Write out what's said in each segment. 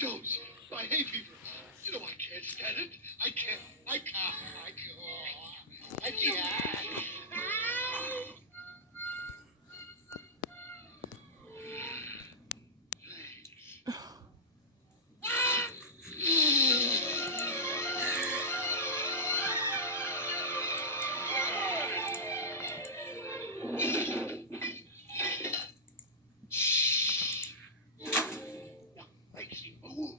don't. My hay fever. You know I can't stand it. I can't. I can't. I can't. I can't. Crazy. Oh,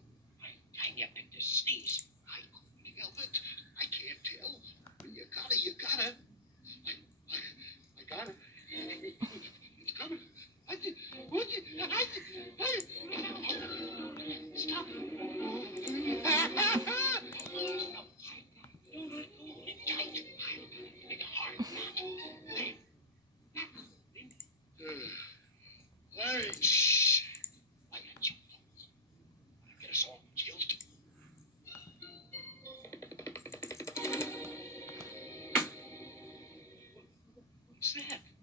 I picked a sneeze. I couldn't help it. I can't tell. When you gotta, you gotta. I got it. It's coming. I did. What did stop. Hold it tight. Make a hard knot. Larry. Shh. I got you. Get us all killed. What's that?